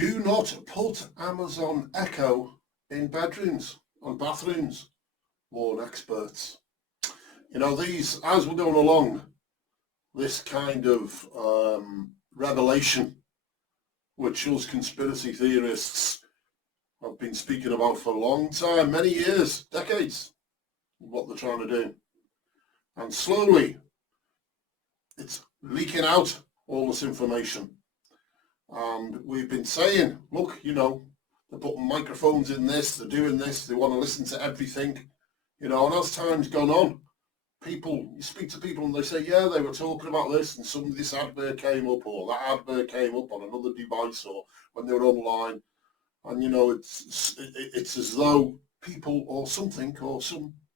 Do not put Amazon Echo in bedrooms and bathrooms, warn experts. You know, these, as we're going along, this kind of revelation, which us conspiracy theorists have been speaking about for a long time, many years, decades, what they're trying to do. And slowly, it's leaking out all this information. And we've been saying, look, you know, they're putting microphones in this, they're doing this, they want to listen to everything, you know, and as time's gone on, you speak to people and they say, yeah, they were talking about this and this advert came up or that advert came up on another device or when they were online. And, you know, it's as though people or something or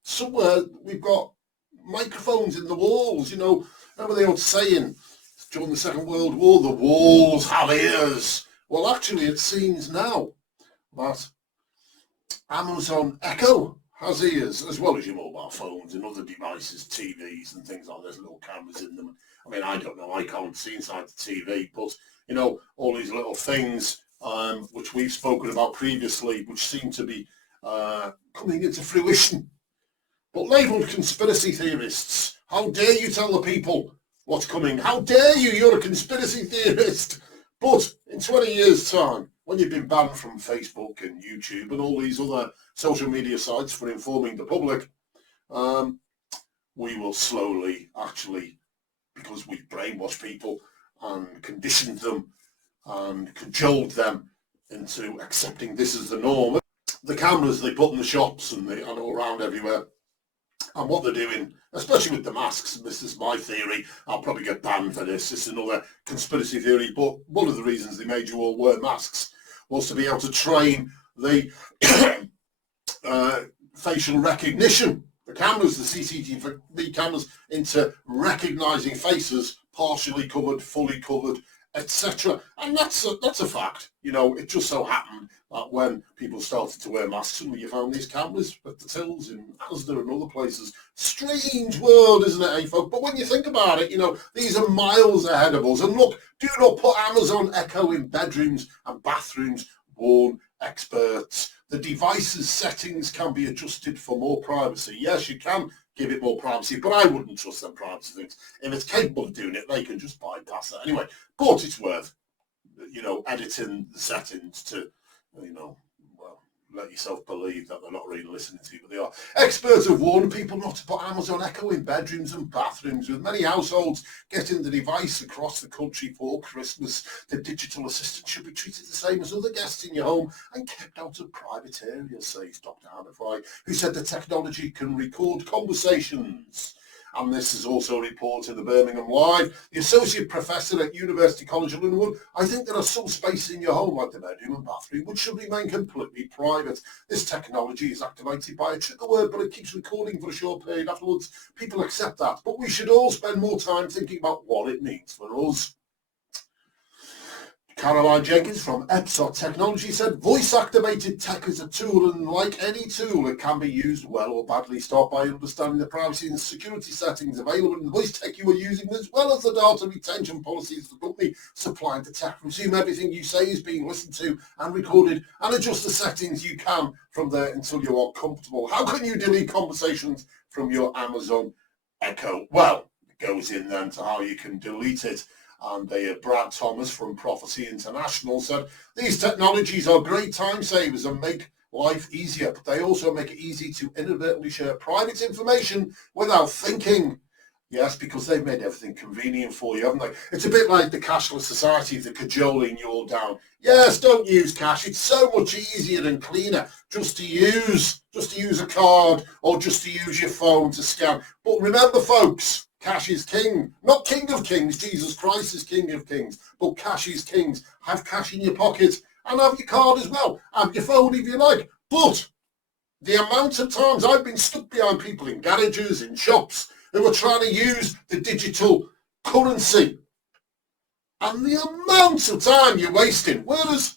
somewhere we've got microphones in the walls, you know. Remember the old saying during the Second World War, the walls have ears. Well, actually, it seems now that Amazon Echo has ears, as well as your mobile phones and other devices, TVs and things like that. There's little cameras in them. I mean, I don't know, I can't see inside the TV, but, you know, all these little things which we've spoken about previously, which seem to be coming into fruition. But labelled conspiracy theorists, how dare you tell the people what's coming? How dare you? You're a conspiracy theorist. But in 20 years' time, when you've been banned from Facebook and YouTube and all these other social media sites for informing the public, we will slowly, actually, because we've brainwashed people and conditioned them and cajoled them into accepting this as the norm. The cameras they put in the shops and all around everywhere, and what they're doing, especially with the masks, and this is my theory, I'll probably get banned for this, it's another conspiracy theory, but one of the reasons they made you all wear masks was to be able to train the facial recognition, the cameras, the CCTV cameras, into recognising faces, partially covered, fully covered, etc. And that's a fact. You know, it just so happened that when people started to wear masks, suddenly you found these cameras at the tills in Asda and other places. Strange world, isn't it, eh, folk? But when you think about it, you know, these are miles ahead of us. And look, do not put Amazon Echo in bedrooms and bathrooms, warn experts. The device's settings can be adjusted for more privacy. Yes, you can give it more privacy, but I wouldn't trust them privacy things. If it's capable of doing it, they can just bypass that anyway. But it's worth, you know, editing the settings to, you know, well, let yourself believe that they're not really listening to you, but they are. Experts have warned people not to put Amazon Echo in bedrooms and bathrooms, with many households getting the device across the country for Christmas. The digital assistant should be treated the same as other guests in your home and kept out of private areas, says Dr. Hannafly, who said the technology can record conversations. And this is also reported in the Birmingham Live. The Associate Professor at University College London, I think there are some spaces in your home, like the bedroom and bathroom, which should remain completely private. This technology is activated by a trigger word, but it keeps recording for a short period afterwards. People accept that, but we should all spend more time thinking about what it means for us. Caroline Jenkins from Epsot Technology said, voice-activated tech is a tool, and like any tool, it can be used well or badly. Start by understanding the privacy and security settings available in the voice tech you are using, as well as the data retention policies of the company supplying the tech. Presume everything you say is being listened to and recorded, and adjust the settings you can from there until you are comfortable. How can you delete conversations from your Amazon Echo? Well, it goes in then to how you can delete it. And Brad Thomas from Prophecy International said, these technologies are great time savers and make life easier, but they also make it easy to inadvertently share private information without thinking. Yes, because they've made everything convenient for you, haven't they? It's a bit like the cashless society, the cajoling you all down. Yes, don't use cash. It's so much easier and cleaner just to use a card or just to use your phone to scan. But remember, folks, cash is king. Not king of kings. Jesus Christ is king of kings. But cash is kings. Have cash in your pocket and have your card as well. Have your phone if you like. But the amount of times I've been stuck behind people in garages, in shops, who are trying to use the digital currency. And the amount of time you're wasting. Whereas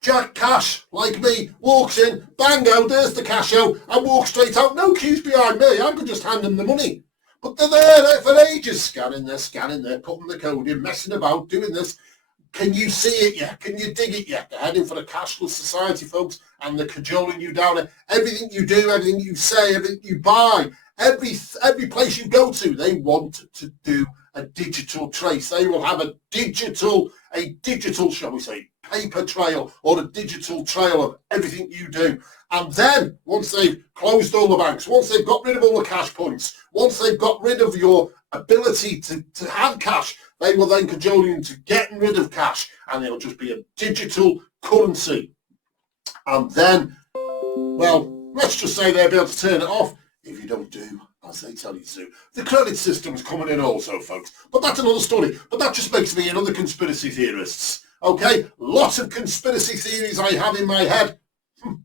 Jack Cash, like me, walks in, bang out, there's the cash out, and walks straight out. No queues behind me. I could just hand them the money. But they're there for ages, scanning there, putting the code in, messing about, doing this. Can you see it yet? Can you dig it yet? They're heading for a cashless society, folks, and they're cajoling you down it. Everything you do, everything you say, everything you buy, every place you go to, they want to do a digital trace. They will have a digital, shall we say, paper trail or a digital trail of everything you do. And then once they've closed all the banks, once they've got rid of all the cash points, once they've got rid of your ability to have cash, they will then cajole you into getting rid of cash, and it'll just be a digital currency. And then, well, let's just say they'll be able to turn it off if you don't do as they tell you to. The credit system's coming in also, folks. But that's another story. But that just makes me another conspiracy theorists. Okay? Lots of conspiracy theories I have in my head. And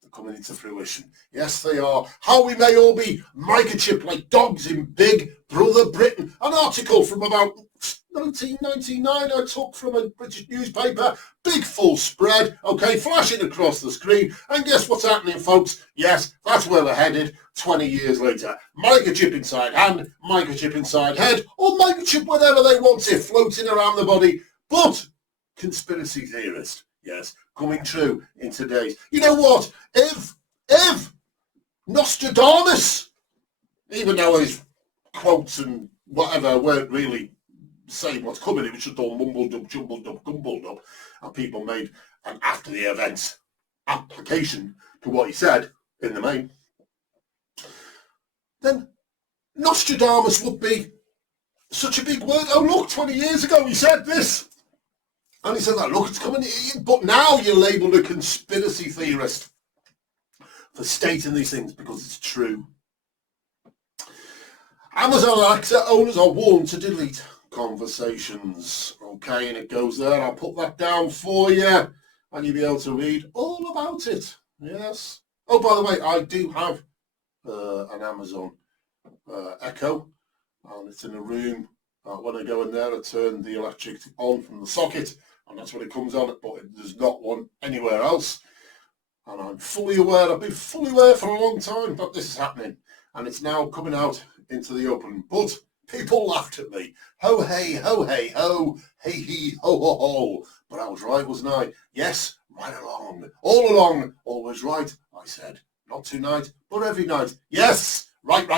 they're coming into fruition. Yes, they are. How we may all be microchipped like dogs in Big Brother Britain. An article from about 1999 I took from a British newspaper. Big full spread, okay, flashing across the screen. And guess what's happening, folks? Yes, that's where we're headed 20 years later. Microchip inside hand, microchip inside head, or microchip whatever they want it, floating around the body. But conspiracy theorist, yes, coming true in today's. You know what? If Nostradamus, even though his quotes and whatever weren't really saying what's coming, it was just all mumbled up, jumbled up, gumbled up, and people made an after the event application to what he said in the main, then Nostradamus would be such a big word. Oh look, 20 years ago he said this. And he said that, look, it's coming in. But now you're labelled a conspiracy theorist for stating these things because it's true. Amazon Alexa owners are warned to delete conversations. Okay, and it goes there. I'll put that down for you, and you'll be able to read all about it. Yes. Oh, by the way, I do have an Amazon Echo, and it's in a room. When I go in there, I turn the electric on from the socket, and that's when it comes on, but there's not one anywhere else. And I'm fully aware, I've been fully aware for a long time that this is happening, and it's now coming out into the open. But people laughed at me. Ho, hey, ho, hey, ho, hey, he, ho, ho, ho. But I was right, wasn't I? Yes, right along. All along, always right, I said. Not tonight, but every night. Yes, right.